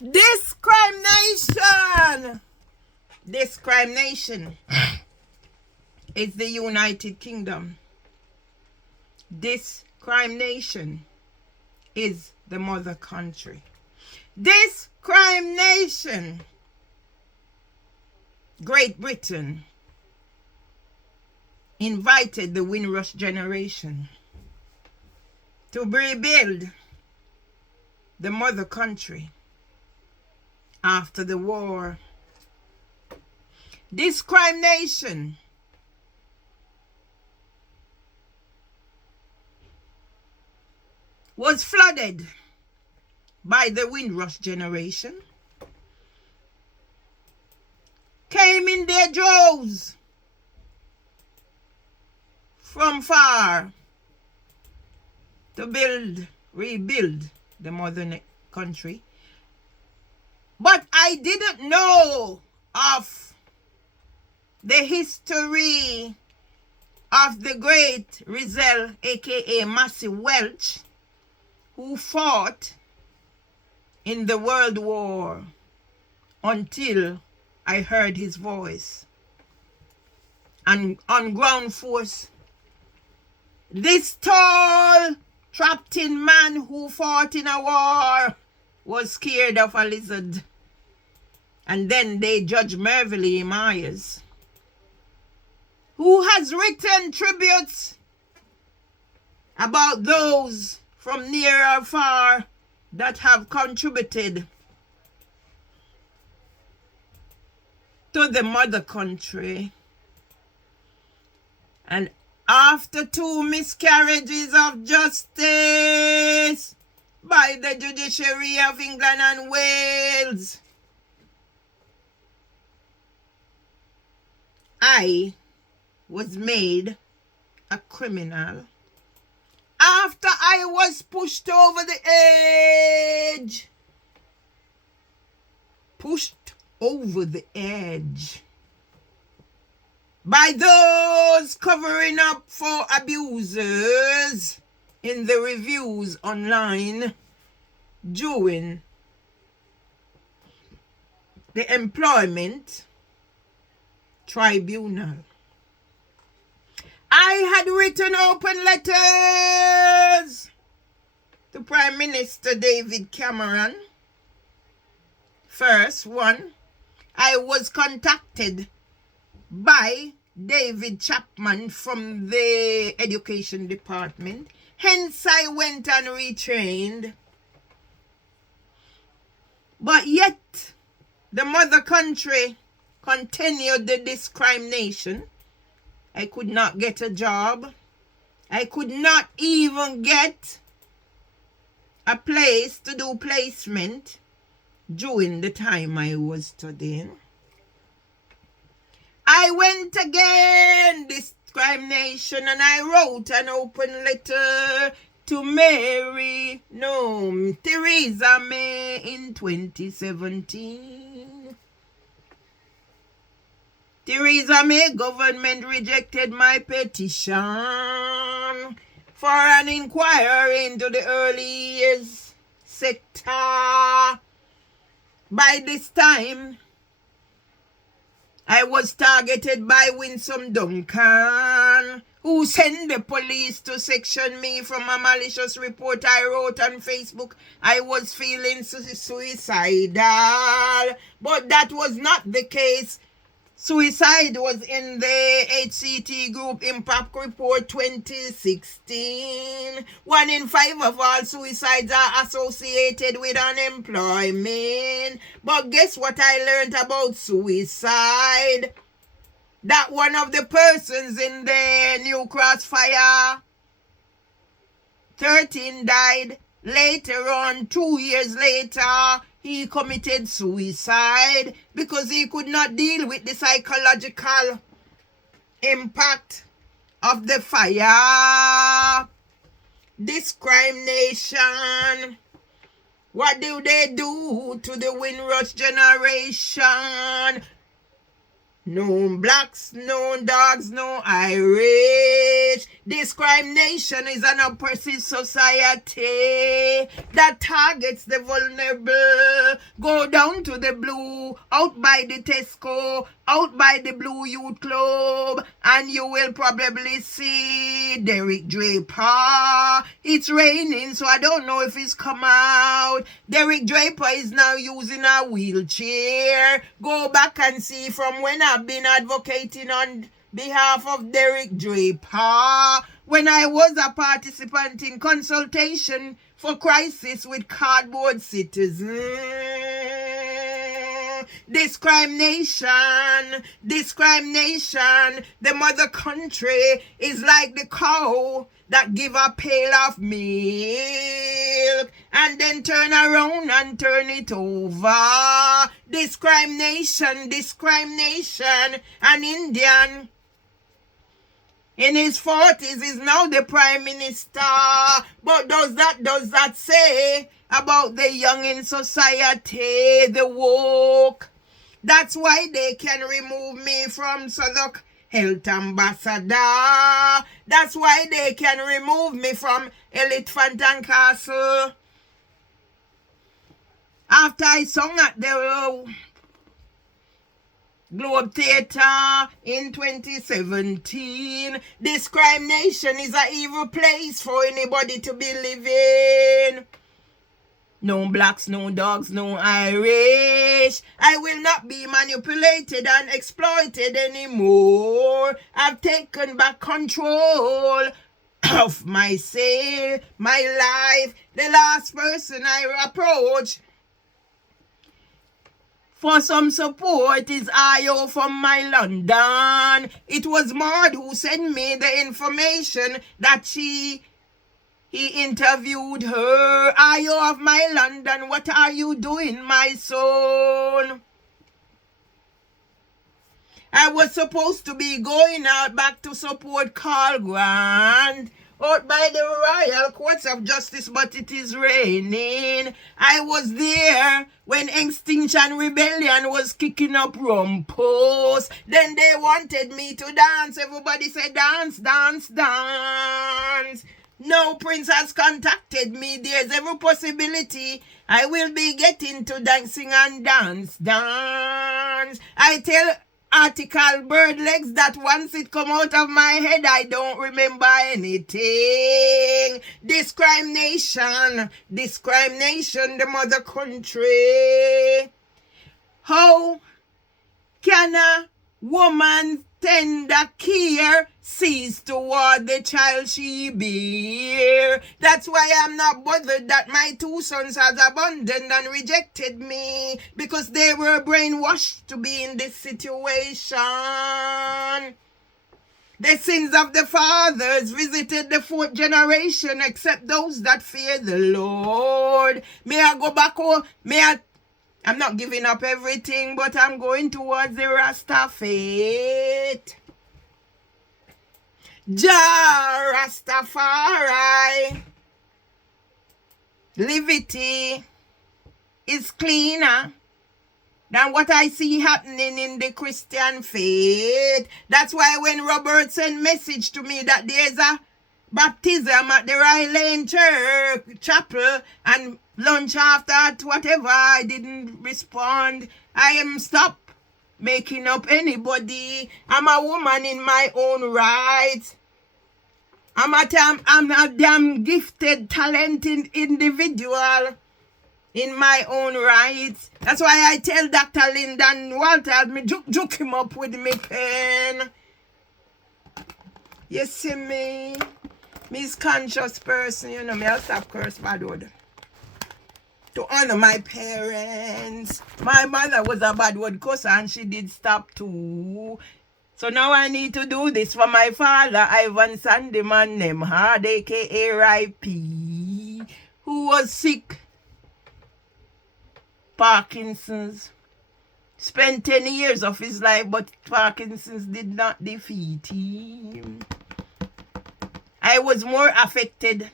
This crime nation, this crime nation is the United Kingdom. This crime nation is the mother country. This crime nation, Great Britain, invited the Windrush generation to rebuild the mother country after the war. This crime nation was flooded by the Windrush generation, came in their droves from far to rebuild the mother country. But I didn't know of the history of the great Rizal, aka Massey Welch, who fought in the World War until I heard his voice. And on ground force, this tall, trapped-in man who fought in a war was scared of a lizard. And then they judge Merville Myers, who has written tributes about those from near or far that have contributed to the mother country. And after 2 miscarriages of justice by the judiciary of England and Wales, I was made a criminal after I was pushed over the edge. Pushed over the edge by those covering up for abusers in the reviews online during the employment tribunal. I had written open letters to Prime Minister David Cameron. First one, I was contacted by David Chapman from the Education Department. Hence, I went and retrained. But yet, the mother country continued the discrimination. I could not get a job. I could not even get a place to do placement during the time I was studying. I went again, discrimination, and I wrote an open letter to Theresa May in 2017. Theresa May government rejected my petition for an inquiry into the early years sector. By this time, I was targeted by Winsome Duncan, who sent the police to section me from a malicious report I wrote on Facebook. I was feeling suicidal, but that was not the case. Suicide was in the HCT Group Impact Report 2016. 1 in 5 of all suicides are associated with unemployment. But guess what I learned about suicide? That one of the persons in the New Crossfire 13 died. Later on, 2 years later, he committed suicide because he could not deal with the psychological impact of the fire. This crime nation, what do they do to the Windrush generation? No blacks, no dogs, no Irish. This crime nation is an oppressive society that targets the vulnerable Go down to the Blue, out by the Tesco, out by the Blue Youth Club, and you will probably see Derek Draper. It's raining, so I don't know if it's come out. Derek Draper is now using a wheelchair. Go back and see from when I've been advocating on behalf of Derek Draper, when I was a participant in consultation for crisis with cardboard citizens. Discrimination, the mother country is like the cow that give a pail of milk and then turn around and turn it over. Discrimination, an Indian in his 40s is now the prime minister. But does that say about the young in society, the woke? That's why they can remove me from Southwark Health Ambassador. That's why they can remove me from Elephant and Castle. After I sung at the Globe Theatre in 2017. Discrimination is an evil place for anybody to be living. No blacks, no dogs, no Irish. I will not be manipulated and exploited anymore. I've taken back control of my say, my life. The last person I approached for some support is Ayo from my London. It was Maud who sent me the information that he interviewed her. Ayo of my London, what are you doing, my son? I was supposed to be going out back to support Carl Grant out by the Royal Courts of Justice, but it is raining. I was there when Extinction Rebellion was kicking up rumpus. Then they wanted me to dance. Everybody said dance, dance, dance. No Prince has contacted me. There's every possibility I will be getting to dancing and dance. I tell Article Bird Legs that once it come out of my head, I don't remember anything. Discrimination, the mother country. How can a woman tender care cease toward the child she bear? That's why I'm not bothered that my two sons has abandoned and rejected me, because they were brainwashed to be in this situation. The sins of the fathers visited the fourth generation, except those that fear the Lord. May I go back home? I'm not giving up everything, but I'm going towards the Rasta faith. Jah Rastafari. Liberty is cleaner than what I see happening in the Christian faith. That's why when Robert sent message to me that there's a baptism at the Rye Lane Church Chapel and lunch after whatever, I didn't respond. I am stop making up anybody. I'm a woman in my own right. I'm a damn gifted, talented individual in my own right. That's why I tell Dr. Lyndon Walters, me juke him up with me pen. You see me? Me's conscious person, you know, me I'll stop curse bad word. To honor my parents. My mother was a bad word cusser and she did stop too. So now I need to do this for my father, Ivan Sandeman Nemhard, aka R.I.P., who was sick. Parkinson's. Spent 10 years of his life, but Parkinson's did not defeat him. I was more affected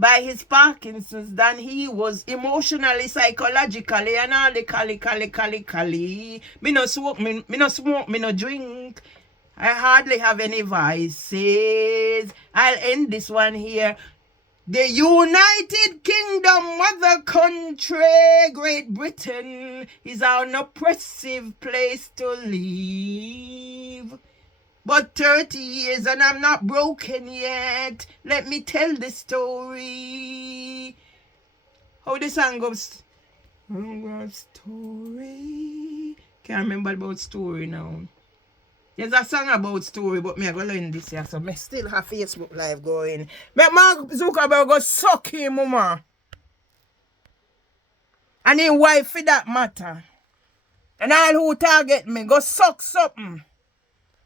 by his Parkinson's than he was emotionally, psychologically, and all the cali. Me no smoke, me no drink. I hardly have any vices. I'll end this one here. The United Kingdom, mother country, Great Britain, is an oppressive place to live. But 30 years and I'm not broken yet. Let me tell the story. How the song goes? Story. Can't remember about story now. There's a song about story, but me I go learn this year, so me still have Facebook Live going. Make Mark Zuckerberg go suck him, mama. And his wife for that matter. And all who target me, go suck something.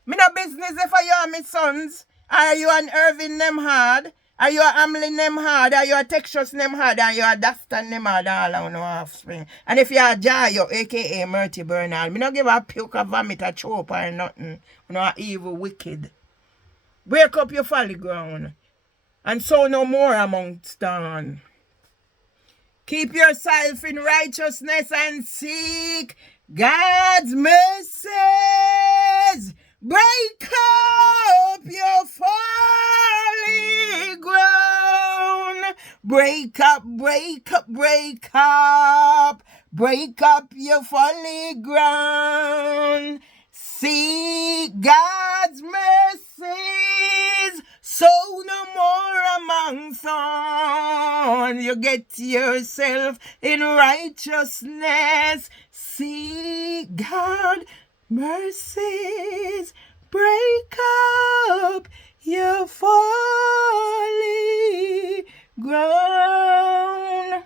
Me no business if you are my sons. Are you an Irving them hard? Are you a Hamlin them hard? Are you a Texas them hard? Are you a Daston them hard? All of no offspring. And if you are Jayo, aka Murty Bernal, me no give a puke, a vomit, a choke or nothing. You know, evil, wicked. Break up your folly ground. And so no more amongst them. Keep yourself in righteousness and seek God's mercies. Break up your folly ground. Break up, break up, break up. Break up your folly ground. Seek God's mercies. So no more among thorns. You get yourself in righteousness. Seek God mercies. Break up your folly ground.